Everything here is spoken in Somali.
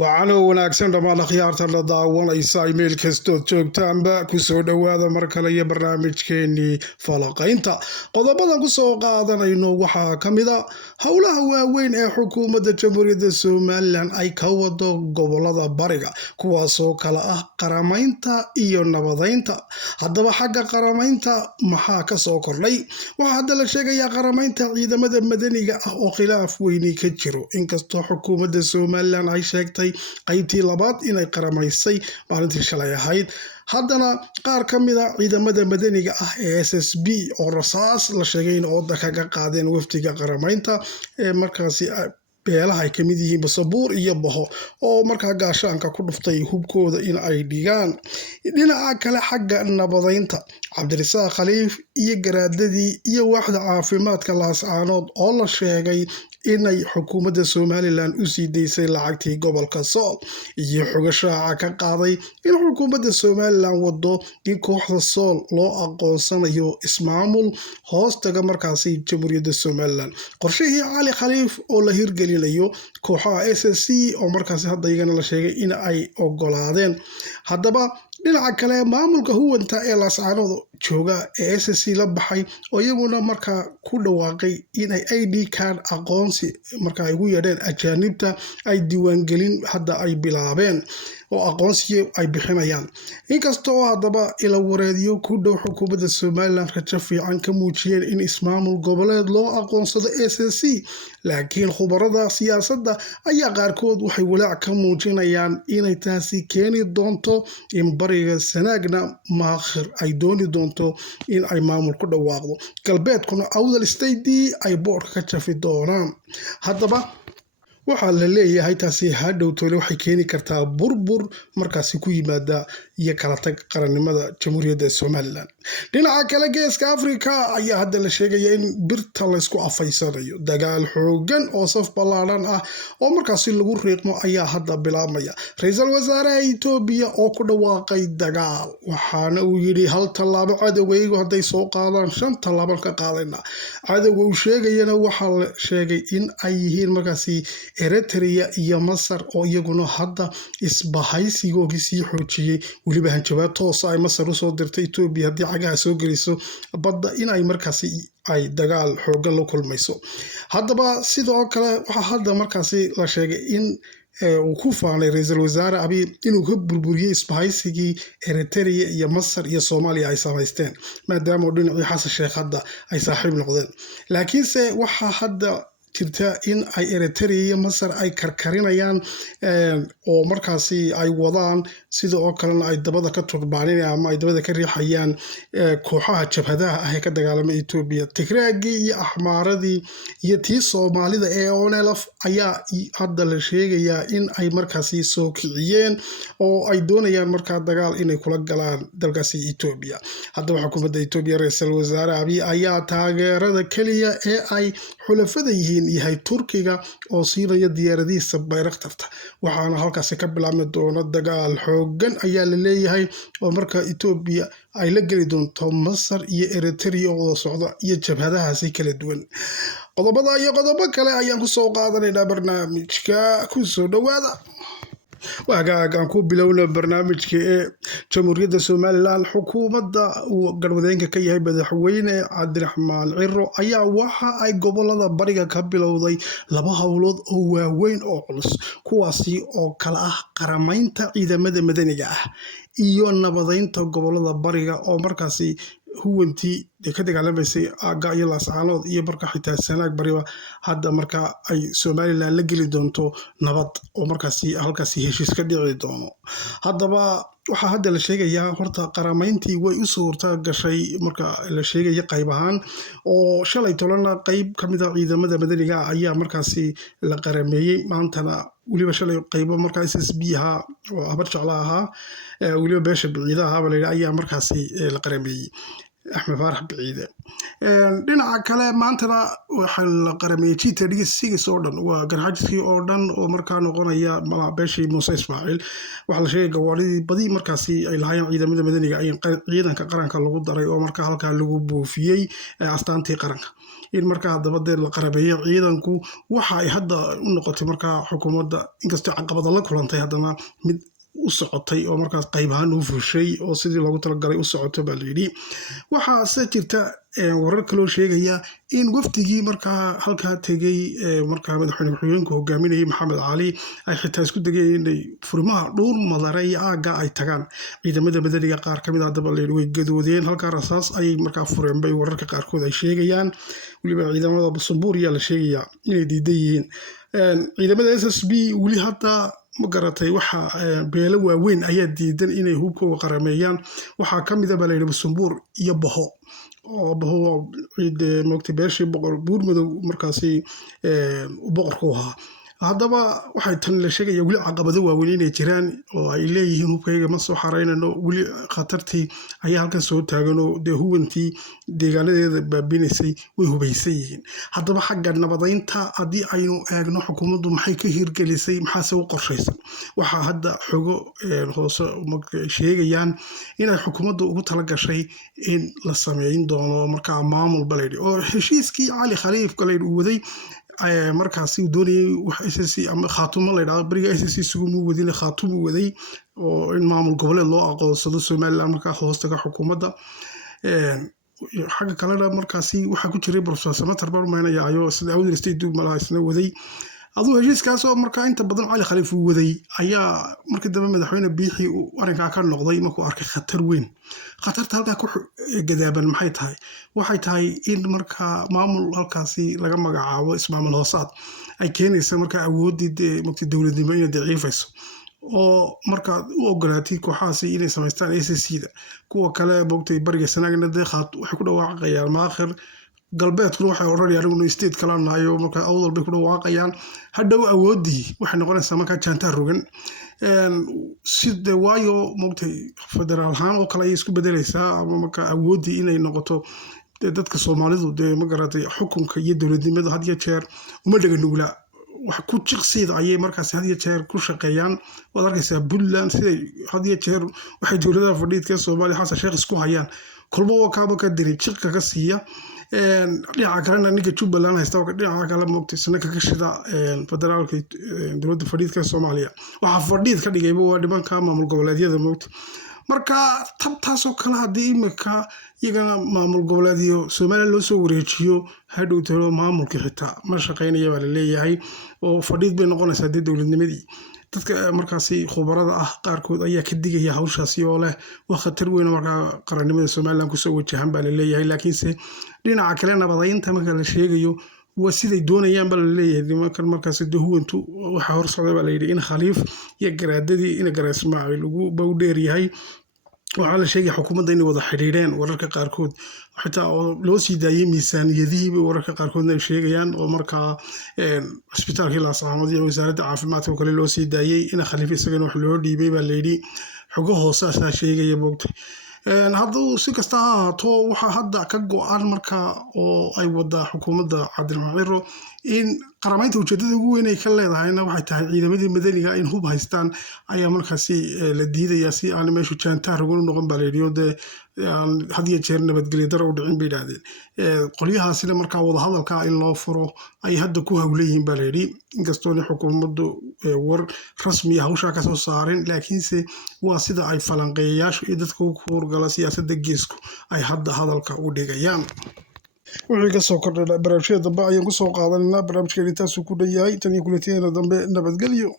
waxaana wanaagsan dhammaan akhyaarta la daawanaysa imayl kastood joogtaanba kusoo dhowaada mar kale iyo barnaamijkeenii falaqaynta qodobadan kusoo qaadanayno waxaa ka mid a howlaha waaweyn ee xukuumadda jamhuuriyadda somalilan ay ka wado gobolada bariga kuwaasoo kale ah qaramaynta iyo nabadeynta. haddaba xagga qaramaynta maxaa kasoo kordhay? waxaa hadda la sheegayaa qaramaynta ciidamada madaniga ah oo khilaaf weyni ka jiro, inkastoo xukuumadda somalilan ay sheegtay qaybtii labaad inay qaramaysay maalintii shalay ahayd. haddana qaar ka mid a ciidamada madaniga ah ee SSB oo rasaas la sheegay in ooda kaga qaadeen wafdiga qaramaynta ee markaasi beelaha ay kamid yihiin basabuur iyo baho oo markaa gaashaanka ku dhuftay hubkooda in ay dhigaan. dhinaca kale xagga nabadeynta, cabdirasaaq khaliif iyo garaadadii iyo waaxda caafimaadka laascaanood oo la sheegay inay xukuumadda somalilan u sii daysay lacagtii gobolka sool, iyo xogo shaaca ka qaaday in xukuumadda somalilan wado in kooxda sool loo aqoonsanayo ismaamul hoostaga markaasi jamhuuriyadda somalilan. qorshihii cali khaliif oo la hirgelinayo kooxaha SSC oo markaasi hadda iyagana la sheegay in ay ogolaadeen. haddaba dhinaca kale maamulka huwanta ee laascaanood jooga ee SSC la baxay oo iyaguna markaa ku dhawaaqay inay ID card aqoonsi marka ay ugu yeedheen ajaanibta ay diiwaangelin hadda ay bilaabeen oo aqoonsiga ay bixinayaan. inkastoo haddaba ila wareediyo ku dhow xukuumadda somalilan rajo fiican ka muujiyeen in ismaamul goboleed loo aqoonsado SSC, laakiin khubarada siyaasadda ayaa qaarkood waxay walaac ka muujinayaan inay taasi keeni doonto in bariga sanaagna maakhir ay dooni doonto in ay maamul ku dhawaaqdo, galbeedkuna awdal statedii ay boodhka ka jafi doonaan. haddaba waxaa la leeyahay taasi hadhow tole waxay keeni kartaa burbur markaasi ku yimaada iyo kala tag qarannimada jamhuuriyadda somalilan. dhinaca kale geeska afrika ayaa hadda la sheegaya in birta laysku afaysanayo. dagaal xoogan oo saf ballaadhan ah oo markaasi lagu riiqmo ayaa hadda bilaabmaya. ra-iisul wasaaraha etoobiya oo ku dhawaaqay dagaal, waxaana uu yidhi hal tallaabo cadowgaygu hadday soo qaadaan 5 tallaabaan ka qaadayna. cadowga uu sheegayana waxaa la sheegay in ay yihiin markaasi Eritrea iyo Masar oo iyaguna hadda isbahaysigoogii sii xoojiyey, weliba hanjabaad toosa ay Masar usoo dirtay Etoobiya haddii cagaha soo geliso badda in ay markaasi ay dagaal xoogan la kulmayso. haddaba sidoo kale waxaa hadda markaasi la sheegay in uu ku faanay ra-iisul wasaare abiy inuu ka burburiyey isbahaysigii Eritrea iyo Masar iyo Soomaaliya ay samaysteen, maadaama dhinacii xasan sheekh hadda ay saaxiib noqdeen. laakiinse waxaa hadda jirta in ay Eritrea iyo Masar ay karkarinayaan oo markaasi ay wadaan sida oo kalena ay dabada ka turbaaninayaan ama ay dabada ka riixayaan kooxaha jabhadaha ah ee ka dagaalamay Etoobiya. Tigraagii iyo Axmaaradii iyo tii Soomaalida ee ONLF ayaa hadda la sheegayaa in ay markaasi soo kiciyeen oo ay doonayaan markaa dagaal inay kula galaan dalkaasi Etoobiya. haddaba xukuumadda Etoobiya ra-iisul wasaare abiy ayaa taageerada keliya ee ay xulafada yihiin yahay Turkiga oo siinaya diyaaradihiisa bayraktarta, waxaana halkaasi ka bilaabmi doona dagaal xoogan ayaa la leeyahay oo marka Etoobiya ay la geli doonto Masar iyo Eritrea oo wada socda iyo jabhadahaasi kala duwan. qodobada iyo qodobo kale ayaan kusoo qaadanaynaa barnaamijka, kusoo dhowaada. waagaagaan ku bilowna barnaamijka ee jamhuuriyadda somalilan. xukuumadda uu garwadeenka ka yahay madaxweyne cabdiraxmaan ciro ayaa waxa ay gobolada bariga ka bilowday 2 howlood oo waaweyn oo culus, kuwaasi oo kala ah qaramaynta ciidamada madaniga ah iyo nabadeynta gobolada bariga oo markaasi huwantii ka dagaalamaysay aaga iyo laascaanood iyo marka xitaa sanaag bariba hadda marka ay somalilan la geli doonto nabad oo markaasi halkaasi heshiis ka dhici doono. haddaba waxaa hadda la sheegayaa horta qaramayntii way u suurta gashay marka la sheegaya qayb ahaan, oo shalay tolana qayb ka mid a ciidamada madaniga ayaa markaasi la qarameeyey. maantana weliba shalay qaybo markaa SSB ahaa oo habar jecla ahaa, weliba beesha biciida ahaaba layidhi ayaa markaasi la qarameeyey. axmed faarax biciide dhinaca kale maantana waxaa la qarameeyey jita dhigisigiis oo dhan waa garxaajiskii oo dhan oo markaa noqonaya beeshii muuse ismaaciil waxaa la sheegay gawaaridii badi markaasi ay lahaayeen ciidamada madaniga ay ciidanka qaranka lagu daray oo markaa halkaa lagu buufiyey astaantii qaranka in markaa haddaba dee la qarabeeyo ciidanku waxa ay hadda u noqotay markaa xukuumadda inkastoo caqabada la kulantay haddana mid u socotay oo markaas qayb ahaan u fushay oo sidii loogu talagalay u socoto baa layidhi waxaase jirta warar kaloo sheegaya in wafdigii markaa halkaa tegey markaa madaxweyne ku-xigeenku hogaaminayay maxamed cali ay xitaa isku degeen inay furimaha dhuur madare iyo aagga ay tagaan ciidamada madaniga qaar ka mid a haddaba layidhi way gadoodeen halkaa rasaas ayay markaa fureen bay wararka qaarkood ay sheegayaan weliba ciidamada busambuur ayaa la sheegayaa inay diidan yihiin ciidamada s s b weli hadda ma garatay waxa beelo waaweyn ayaa diidan inay hubkooga qarameeyaan waxaa ka mid a baa layidhi busambuur iyo baho oo baho mogtay beeshii buur madow markaasi boqorku ahaa haddaba waxay tan la sheegaya weli caqabado waaweyn inay jiraan oo ay leeyihiin hubkayga ma soo xaraynano weli khatartii ayaa halkan soo taagan oo dee huwantii deegaanadeeda baabinaysay way hubaysan yihiin haddaba xagga nabadaynta haddii aynu eegno xukuumaddu maxay ka hirgelisay maxaase u qorshaysan waxaa hadda xogo hoose sheegayaan inay xukuumaddu ugu talagashay in la sameyn doono markaa maamul balayidhi oo heshiiskii cali khaliif galayidhi uu waday markaasi uu doonayay wax SSC ama khaatumo la yidhahdo bariga SSC isugu wadin khaatumo waday oo in maamul goboleed loo aqoonsado Somaliland markaa hoostaga xukuumadda xagga kalena markaasi waxaa ku jiray Professor Samatar Barmaynaya ayo sida Awdal State Dug malaha isna waday aduu heshiiskaas oo markaa inta badan cali khaliif uu waday ayaa markii dambe madaxweyne biixi uu arrinkaa ka noqday markuu arkay khatar weyn khatarta halkaa ku gadaaban maxay tahay waxay tahay in markaa maamul halkaasi laga magacaabo ismaamul hoosaad ay keenaysa markaa awooddii mogtay dowladnimo inay daciifayso oo markaa u ogolaatay kooxahaasi inay samaystaan SSC-da kuwa kale mogtay bariga sanaagna dee waxay ku dhawaaqayaan maakhir galbeedkuna waxay odhanayaan aniguna state kala nahayo markaa awdal bay ku dhawaaqayaan hadhow awooddii waxay noqonaysaa markaa jaantaa rogan side waayo mogtay federaal ahaan oo kale ayay isku bedelaysaa ama markaa awooddii inay noqoto dadka Soomaalidu dee ma garatay xukunka iyo dowladnimada had iyo jeer uma dhaga nugla wax ku jiqsiida ayay markaas had iyo jeer ku shaqeeyaan waad arkaysaa Puntland siday had iyo jeer waxay dowladaha fadhiidka Soomaaliya xasan sheekh isku hayaan kolba waa kaaba ka diray jiqka ka siiya dhinaca kalena ninka Jubbaland haysta dhinaca kale mogtay sanadka ka shida federaalka dowladda fadhiidka Soomaaliya waxa fadhiid ka dhigayba waa dhibanka maamul goboleedyada mogtay marka tabtaasoo kale haddii imika iyagana maamul goboleedyo Soomaaliya loo soo wareejiyo hadhow talo maamulka xitaa ma shaqaynaya baa la leeyahay oo fadhiid bay noqonaysaa dee dowladnimadii dadka markaasi khubarada ah qaarkood ayaa ka digaya hawshaasi oo leh waa khatar weyn markaa qarannimada Soomaaliland kusoo wajahan baa la leeyahay laakiinse dhinaca kale nabadaynta marka la sheegayo waa siday doonayaan baa la leeyahay nimankan markaasi huwantu waxaa hor socda baa la yidhi in khaliif iyo garaadadii in garaad Ismaaciil ugu bawdheer yahay waxaa la sheegay xukuumadda inay wada xidhiidheen wararka qaarkood xitaa oo loo sii daayay miisaaniyadihiiba wararka qaarkoodna ay sheegayaan oo markaa cisbitaalkii laascaanood iyo wasaaradda caafimaadka oo kale loo sii daayay in khaliif isagana wax loo dhiibay baa layidhi xogo hoose asaa sheegaya moogtay hadduu si kasta ha ahaato waxaa hadda ka go-an markaa oo ay wada xukuumadda Cabdiraxmaan Ciro in qaramaynta ujeedada ugu weyn ay ka leedahayna waxay tahay ciidamadii madaniga in hub haystaan ayaa markaasi la diidaya si aan meeshu jaantaa rogan u noqon baa layidhi oo dee had iyo jeer nabadgelyo daro u dhicin bay yidhaahdeen qolyahaasina markaa wadahadalka in loo furo ay hadda ku hawleyihiin baa layidhi inkastoona xukuumaddu war rasmiya hawshaa ka soo saarin laakiinse waa sida ay falanqeeyayaashu iyo dadka u howlgala siyaasadda geesku ay hadda hadalka u dhigayaan wixii ka soo kordhay barnaamijyada dambe ayaan ku soo qaadanaynaa barnaamijkeena intaasuu ku dhan yahay tan iyo kulantiyeena dambe nabadgelyo